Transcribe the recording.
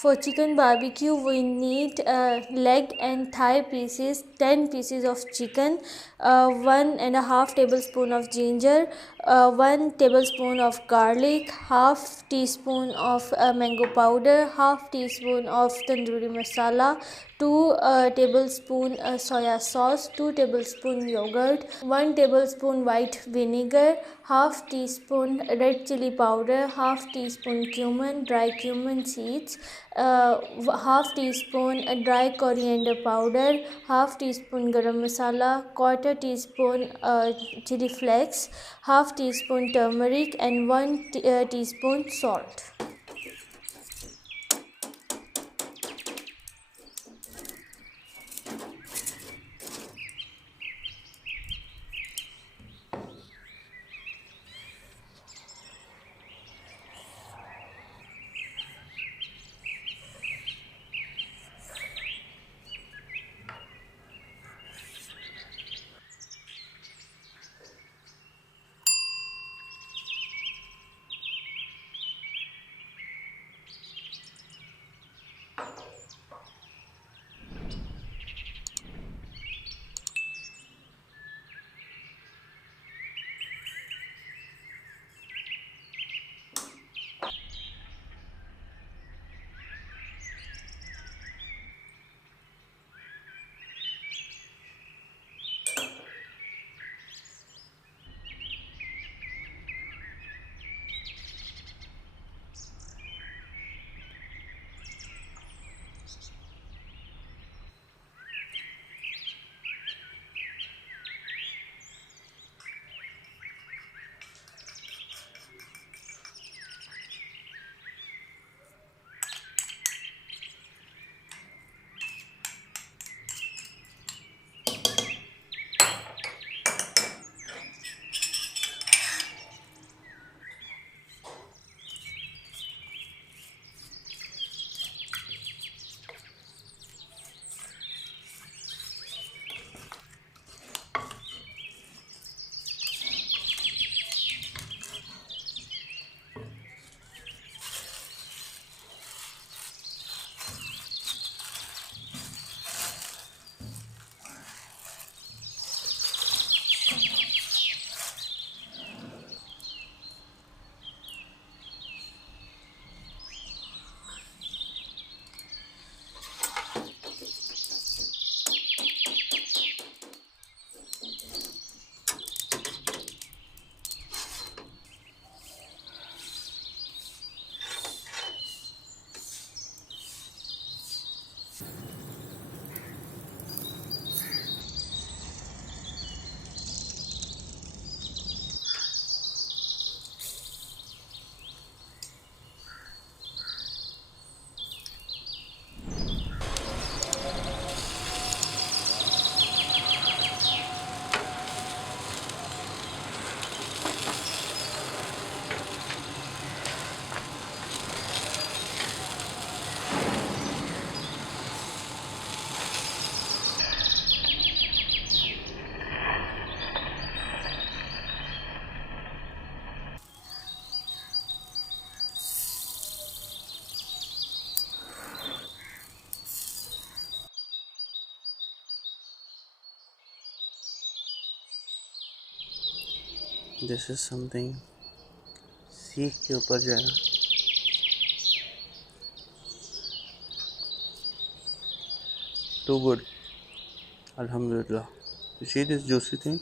For chicken barbecue, we need leg and thigh pieces, 10 pieces of chicken, 1.5 tablespoon of ginger, 1 tablespoon of garlic, half teaspoon of mango powder, half teaspoon of tandoori masala, 2 tablespoon soya sauce, 2 tablespoon yogurt, 1 tablespoon white vinegar, half teaspoon red chili powder, half teaspoon cumin, dry cumin seeds, half teaspoon dry coriander powder, half teaspoon garam masala, quarter teaspoon chili flakes, half teaspoon turmeric, and 1 teaspoon salt. This is something सीख के ऊपर जो है ना to good अल्हम्दुलिल्लाह. You see this juicy thing?